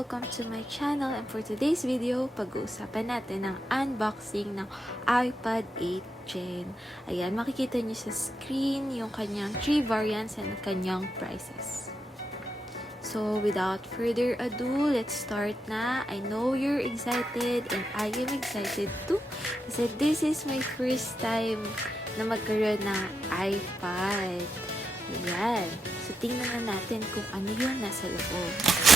welcome to my channel, and for today's video, pag-uusapan natin ang unboxing ng iPad 8 Gen. Ayan, makikita nyo sa screen yung kanyang 3 variants and kanyang prices. So, without further ado, let's start na. I know you're excited and I am excited too kasi this is my first time na magkaroon ng iPad. Ayan. So, tingnan na natin kung ano yung nasa loob.